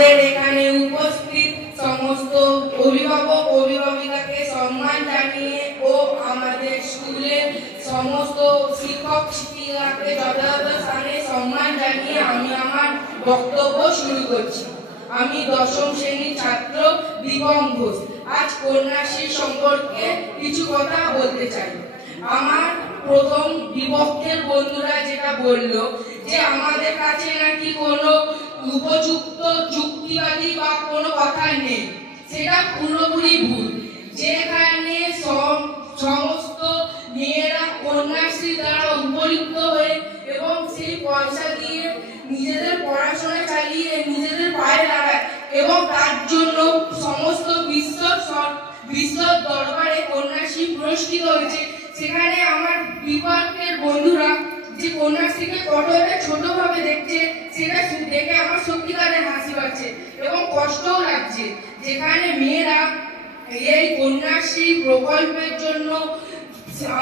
আমাদের এখানে উপস্থিত সমস্ত অভিভাবক অভিভাবিকাকে সম্মান জানিয়ে ও আমাদের স্কুলের সমস্ত শিক্ষক শিক্ষিকাকে যথাযথ স্থানে সম্মান জানিয়ে আমি আমার বক্তব্য শুরু করছি। আমি দশম শ্রেণীর ছাত্র দীপম ঘোষ। আজ কন্যাশ্রী সম্পর্কে কিছু কথা বলতে চাই। আমার প্রথম বিপক্ষের বন্ধুরা যেটা বলল যে আমাদের কাছে নাকি কোনো উপযুক্ত যুক্তিবাদী বা কোনো কথা নেই, সেটা পুরোপুরি ভুল। যেখানে সমস্ত মেয়েরা কন্যাশ্রী দ্বারা উপযুক্ত হয়ে এবং সেই পয়সা দিয়ে নিজেদের পড়াশোনা চালিয়ে নিজেদের পায়ে দাঁড়ায় এবং তার জন্য সমস্ত বিশ্ব দরবারে কন্যাশ্রী পুরস্কৃত হয়েছে, সেখানে আমার বিপক্ষের বন্ধুরা যে কন্যাশ্রীকে কতটা ছোটভাবে দেখছে সেটা দেখে আমার সত্যিকারের হাসি পাচ্ছে এবং কষ্টও লাগছে। যেখানে মেয়েরা এই কন্যাশ্রী প্রকল্পের জন্য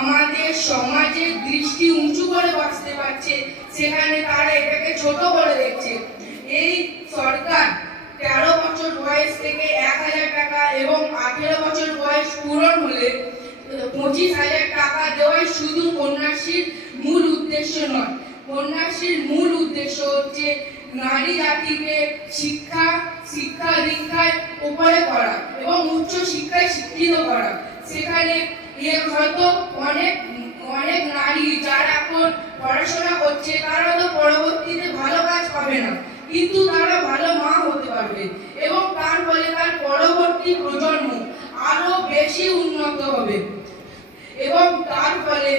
আমাদের সমাজের দৃষ্টি উঁচু করে বাঁচতে পারছে, সেখানে তারা এটাকে ছোট করে দেখছে। এই সরকার 13 বছর বয়স থেকে 1000 টাকা এবং 18 বছর বয়স পূরণ হলে 25,000 টাকা দেওয়াই শুধু কন্যাশ্রীর মূল উদ্দেশ্য নয়। কন্যাশ্রীর মূল উদ্দেশ্য হচ্ছে নারী জাতিকে শিক্ষা দীক্ষায় উপরে করা এবং উচ্চ শিক্ষায় শিক্ষিত করা। সেখানে হয়তো অনেক নারী যারা এখন পড়াশোনা করছে তারা তো পরবর্তীতে ভালো কাজ পাবে না, কিন্তু তারা ভালো মা হতে পারবে এবং তার ফলে তার পরবর্তী প্রজন্ম আরো বেশি উন্নত হবে এবং তার ফলে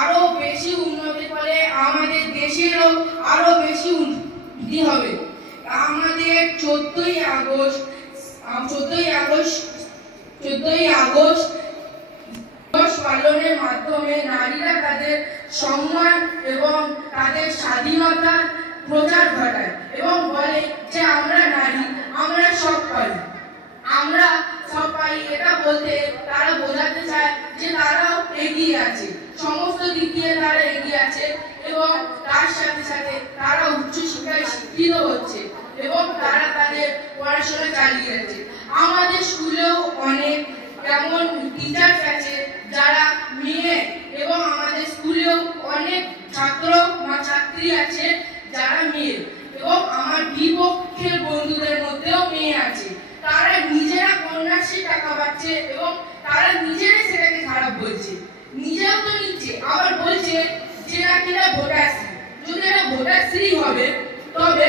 আরো বেশি উন্নতির ফলে আমাদের দেশেরও আরো বেশি উন্নতি হবে। আমাদের 14ই আগস্ট পালনের মাধ্যমে নারীরা তাদের সম্মান এবং তাদের স্বাধীনতার প্রচার ঘটায় এবং বলে যে আমরা নারী, আমরা সব পারি। এটা বলতে তারা বোঝাতে চায় যে তারাও এগিয়ে আছে, সমস্ত দিক দিয়ে তারা এগিয়ে আছে এবং তার সাথে সাথে তারা উচ্চ শিক্ষায় শিক্ষিত হচ্ছে এবং তারা তাদের পড়াশোনা চালিয়ে যাচ্ছে। আমাদের স্কুলেও অনেক এমন টিচার আছে যারা মেয়ে এবং আমাদের স্কুলেও অনেক ছাত্র বা ছাত্রী আছে যারা মেয়ে এবং আমার বিপক্ষের বন্ধুদের মধ্যেও মেয়ে আছে। তারা নিজেরা কন্যাশ্রী টাকা পাচ্ছে এবং তারা নিজেরাই সেটাকে খারাপ বলছে, নিজেও তো নিচ্ছে, আবার বলছে যে নাকি না ভোটাশ্রী। যদি এটা ভোটাশ্রী হবে তবে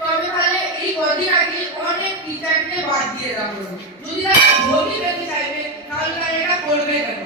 তাহলে এই কদিন আগে অনেক টিচারকে বাদ দিয়ে দেওয়া হলো। যদি তারা ভোটই পেতে চাইবে তাহলে এটা করবে কেন?